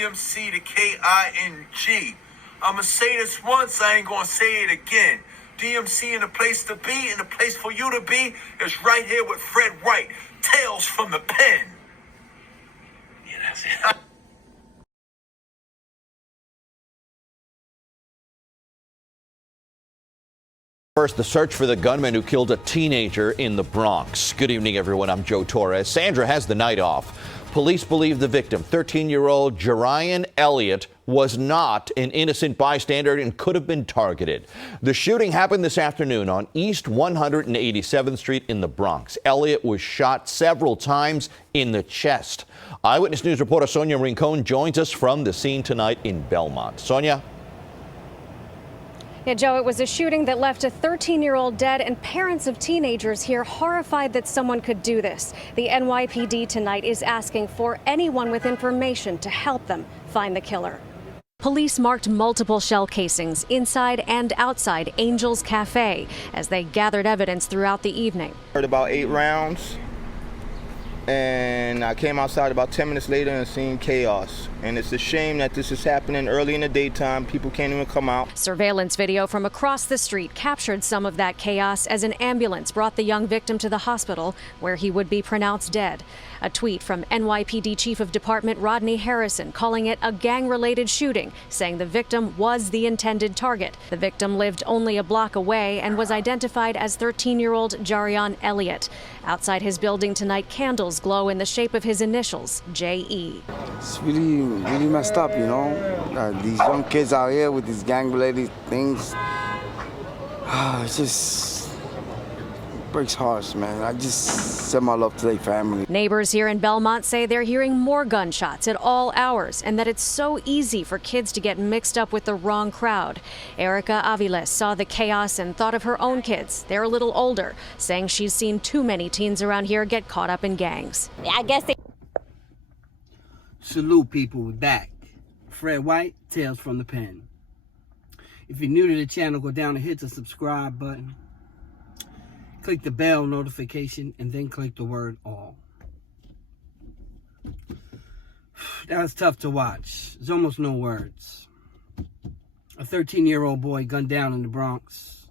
DMC to KING. I'ma say this once, I ain't gonna say it again. DMC in the place to be, and the place for you to be is right here with Fred White. Tales from the pen. Yeah, that's it. First, the search for the gunman who killed a teenager in the Bronx. Good evening, everyone. I'm Joe Torres. Sandra has the night off. Police believe the victim, 13-year-old Jarian Elliott, was not an innocent bystander and could have been targeted. The shooting happened this afternoon on East 187th Street in the Bronx. Elliott was shot several times in the chest. Eyewitness News reporter Sonia Rincon joins us from the scene tonight in Belmont. Sonia? Yeah, Joe, it was a shooting that left a 13-year-old dead and parents of teenagers here horrified that someone could do this. The NYPD tonight is asking for anyone with information to help them find the killer. Police marked multiple shell casings inside and outside Angel's Cafe as they gathered evidence throughout the evening. Heard about 8 rounds, and I came outside about 10 minutes later and seen chaos. And it's a shame that this is happening early in the daytime. People can't even come out. Surveillance video from across the street captured some of that chaos as an ambulance brought the young victim to the hospital where he would be pronounced dead. A tweet from NYPD Chief of Department Rodney Harrison calling it a gang-related shooting, saying the victim was the intended target. The victim lived only a block away and was identified as 13-year-old Jarian Elliott. Outside his building tonight, candles glow in the shape of his initials, J.E. It's really messed up, you know. These young kids out here with these gang-related things. It just breaks hearts, man. I just send my love to their family. Neighbors here in Belmont say they're hearing more gunshots at all hours and that it's so easy for kids to get mixed up with the wrong crowd. Erica Aviles saw the chaos and thought of her own kids. They're a little older, saying she's seen too many teens around here get caught up in gangs. I guess they... Salute, people, we're back. Fred White, Tales from the Pen. If you're new to the channel, go down and hit the subscribe button. Click the bell notification and then click the word all. That was tough to watch. There's almost no words. A 13-year-old boy gunned down in the Bronx.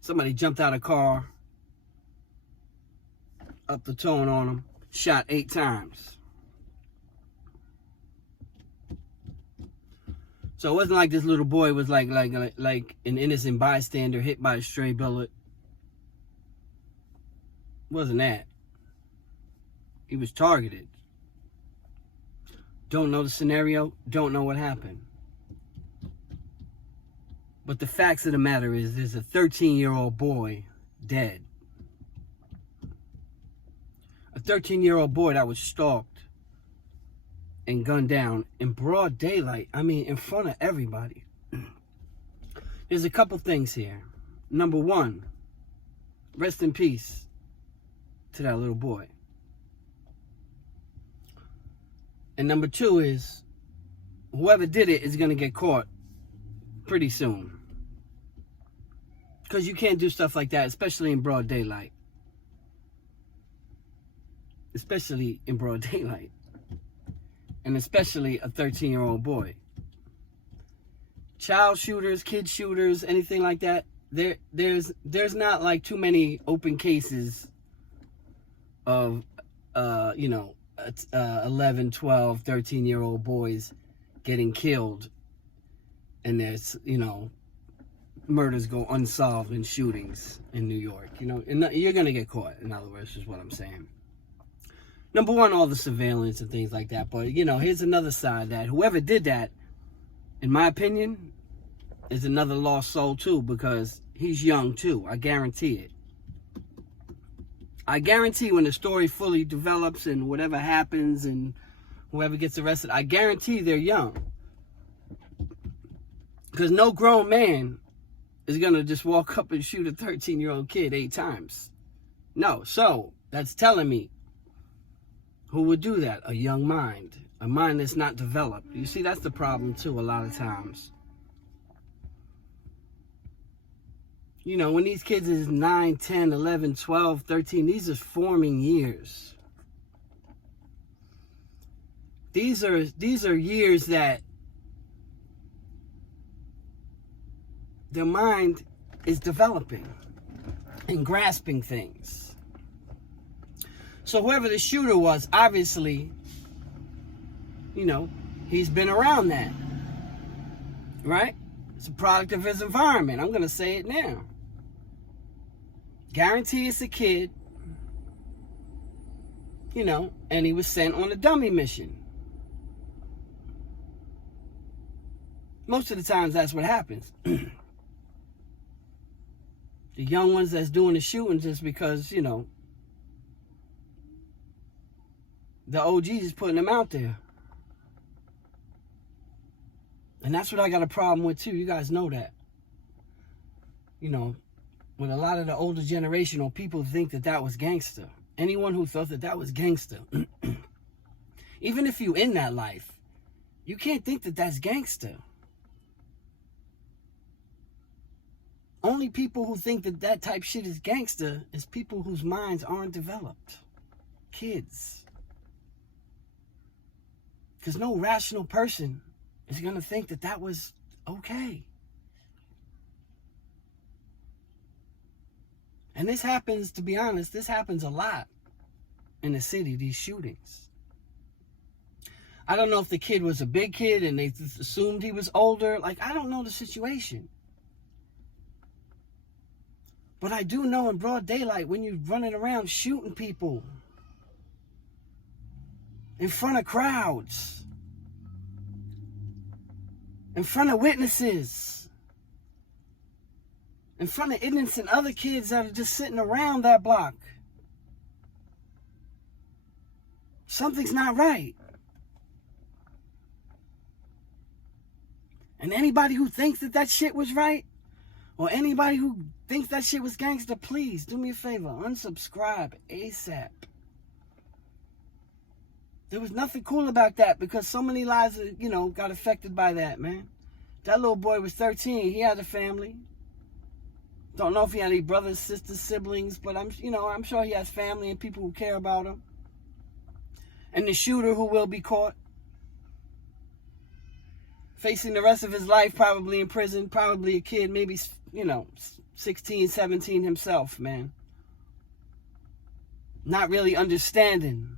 Somebody jumped out of a car, up the tone on him, shot 8 times. So it wasn't like this little boy was like an innocent bystander hit by a stray bullet. Wasn't that. He was targeted. Don't know the scenario, don't know what happened. But the facts of the matter is there's a 13-year-old boy dead. A 13-year-old boy that was stalked and gunned down in broad daylight. I mean, in front of everybody. There's a couple things here. Number one, rest in peace to that little boy. And number two is, whoever did it is going to get caught pretty soon. Because you can't do stuff like that, especially in broad daylight. Especially in broad daylight. And especially a 13-year-old boy. Child shooters, kid shooters, anything like that, there's not like too many open cases of 11, 12, 13-year-old boys getting killed, and there's, murders go unsolved in shootings in New York. And you're gonna get caught, in other words, is what I'm saying. Number one, all the surveillance and things like that. But, here's another side that whoever did that, in my opinion, is another lost soul too, because he's young too. I guarantee it. I guarantee when the story fully develops and whatever happens and whoever gets arrested, I guarantee they're young. Because no grown man is going to just walk up and shoot a 13-year-old kid 8 times. No. So that's telling me, who would do that? A young mind. A mind that's not developed. You see, that's the problem, too, a lot of times. When these kids is 9, 10, 11, 12, 13, these are forming years. these are years that their mind is developing and grasping things. So whoever the shooter was, obviously, you know, he's been around that, right? It's a product of his environment. I'm going to say it now. Guarantee it's a kid, you know, and he was sent on a dummy mission. Most of the times that's what happens. The young ones that's doing the shooting just because, you know, the OGs is putting them out there. And that's what I got a problem with too. You guys know that. You know, with a lot of the older generational people think that that was gangster. Anyone who thought that that was gangster, even if you in that life, you can't think that that's gangster. Only people who think that that type shit is gangster is people whose minds aren't developed. Kids. Because no rational person is going to think that that was okay. And this happens, to be honest, this happens a lot in the city, these shootings. I don't know if the kid was a big kid and they assumed he was older. Like, I don't know the situation. But I do know in broad daylight when you're running around shooting people in front of crowds, in front of witnesses, in front of innocent other kids that are just sitting around that block. Something's not right. And anybody who thinks that that shit was right, or anybody who thinks that shit was gangster, please do me a favor, unsubscribe ASAP. There was nothing cool about that because so many lives, you know, got affected by that, man. That little boy was 13. He had a family. Don't know if he had any brothers, sisters, siblings, but I'm sure he has family and people who care about him. And the shooter who will be caught, facing the rest of his life, probably in prison, probably a kid, maybe, 16, 17 himself, man. Not really understanding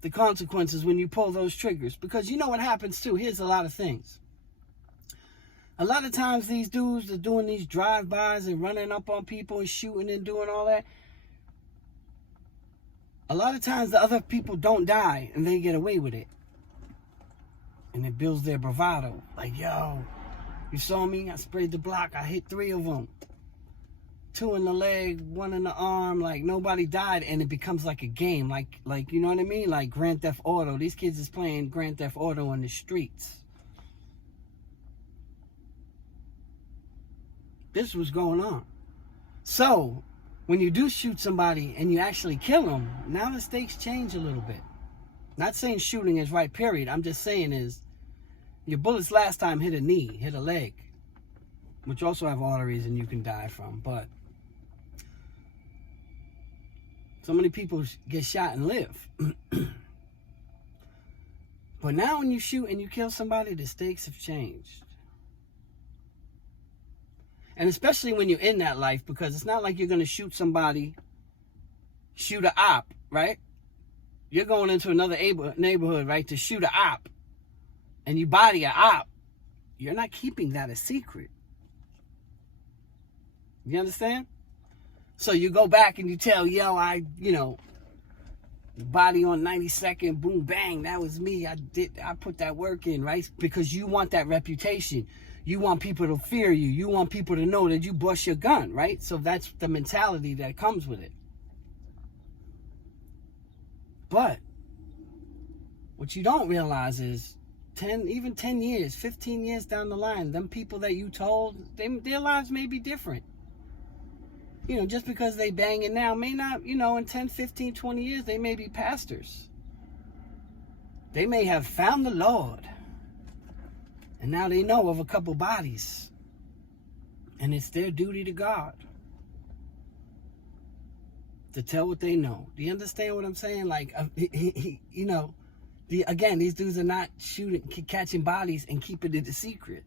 the consequences when you pull those triggers. Because you know what happens too. Here's a lot of things. A lot of times these dudes are doing these drive-bys and running up on people and shooting and doing all that. A lot of times the other people don't die and they get away with it. And it builds their bravado. Like, yo, you saw me? I sprayed the block. I hit 3 of them. 2 in the leg, 1 in the arm. Like, nobody died. And it becomes like a game. Like, you know what I mean? Like Grand Theft Auto. These kids is playing Grand Theft Auto on the streets. This was going on. So, when you do shoot somebody and you actually kill them, now the stakes change a little bit. Not saying shooting is right, period. I'm just saying is, your bullets last time hit a knee, hit a leg, which also have arteries and you can die from. But so many people get shot and live. But now when you shoot and you kill somebody, the stakes have changed. And especially when you're in that life, because it's not like you're going to shoot somebody, shoot a op, right? You're going into another neighborhood, right, to shoot a op, and you body a op. You're not keeping that a secret. You understand? So you go back and you tell, yo, body on 92nd, boom, bang, that was me. I put that work in, right? Because you want that reputation. You want people to fear you. You want people to know that you bust your gun, right? So that's the mentality that comes with it. But what you don't realize is 10 years, 15 years down the line, them people that you told, their lives may be different. Just because they banging now may not, in 10, 15, 20 years, they may be pastors. They may have found the Lord. And now they know of a couple bodies. And it's their duty to God. to tell what they know. Do you understand what I'm saying? Like, you know, again, these dudes are not catching bodies and keeping it a secret.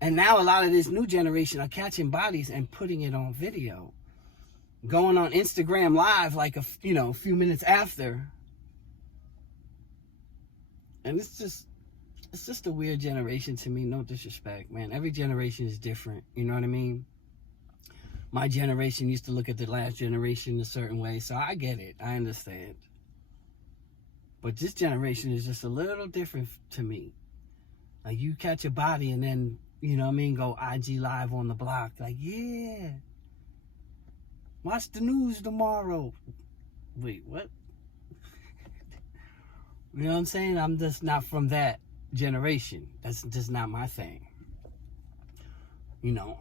And now a lot of this new generation are catching bodies and putting it on video, going on Instagram Live like a few minutes after. And it's just a weird generation to me. No disrespect, man. Every generation is different. You know what I mean? My generation used to look at the last generation a certain way, so I get it. I understand. But this generation is just a little different to me. Like, you catch a body and then, you know what I mean, go IG Live on the block. Like, yeah, watch the news tomorrow. Wait, what? You know what I'm saying? I'm just not from that generation. That's just not my thing. You know,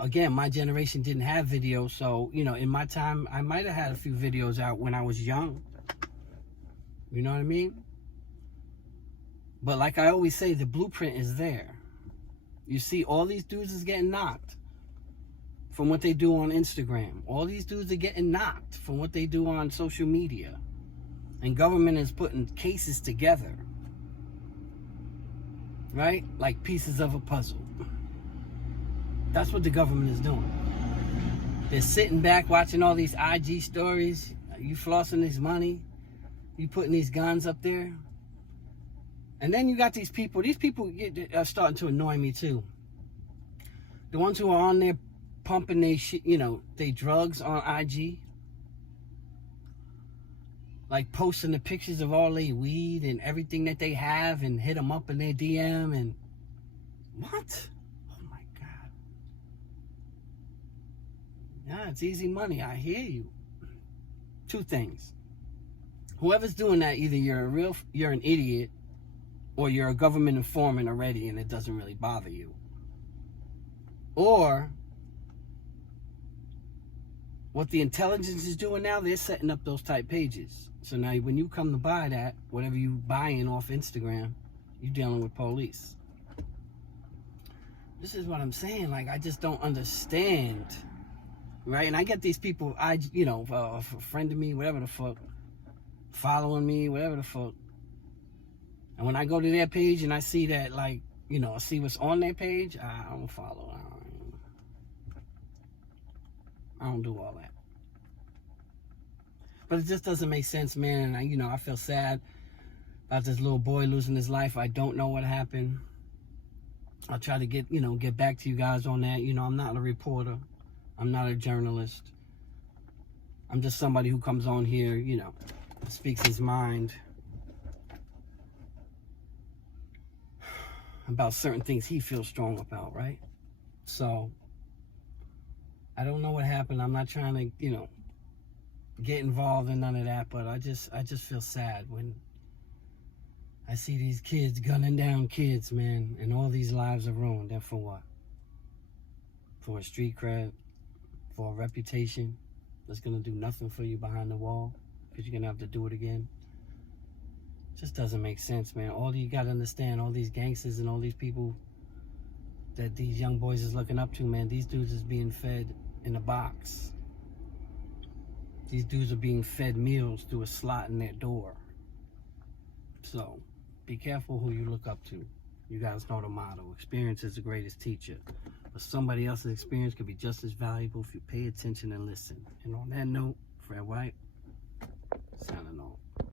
again, my generation didn't have video, so, you know, in my time, I might have had a few videos out when I was young. You know what I mean? But like I always say, the blueprint is there. You see, all these dudes is getting knocked from what they do on Instagram. All these dudes are getting knocked from what they do on social media. And government is putting cases together, right? Like pieces of a puzzle. That's what the government is doing. They're sitting back watching all these IG stories. You flossing this money. You putting these guns up there. And then you got these people. These people are starting to annoy me too. The ones who are on there pumping their shit, you know, they drugs on IG. Like posting the pictures of all their weed and everything that they have and hit them up in their DM and... What? Oh my God. Yeah, it's easy money. I hear you. Two things. Whoever's doing that, either you're an idiot, or you're a government informant already and it doesn't really bother you. Or what the intelligence is doing now, they're setting up those type pages. So now when you come to buy that, whatever you buying off Instagram, you're dealing with police. This is what I'm saying. Like, I just don't understand. Right? And I get these people, a friend of me, whatever the fuck, following me, whatever the fuck. And when I go to their page and I see that, like, you know, I see what's on their page, I don't follow. I don't do all that. But it just doesn't make sense, man. And I feel sad about this little boy losing his life. I don't know what happened. I'll try to get back to you guys on that. You know, I'm not a reporter. I'm not a journalist. I'm just somebody who comes on here, you know, speaks his mind about certain things he feels strong about, right? So, I don't know what happened. I'm not trying to, get involved in none of that, but I just feel sad when I see these kids gunning down kids, man, and all these lives are ruined. And for what? For a street cred, for a reputation that's gonna do nothing for you behind the wall, because you're gonna have to do it again. It just doesn't make sense, man. All you gotta understand, all these gangsters and all these people that these young boys is looking up to, man, these dudes is being fed in a box. These dudes are being fed meals through a slot in their door. So, be careful who you look up to. You guys know the motto, experience is the greatest teacher. But somebody else's experience could be just as valuable if you pay attention and listen. And on that note, Fred White, signing off.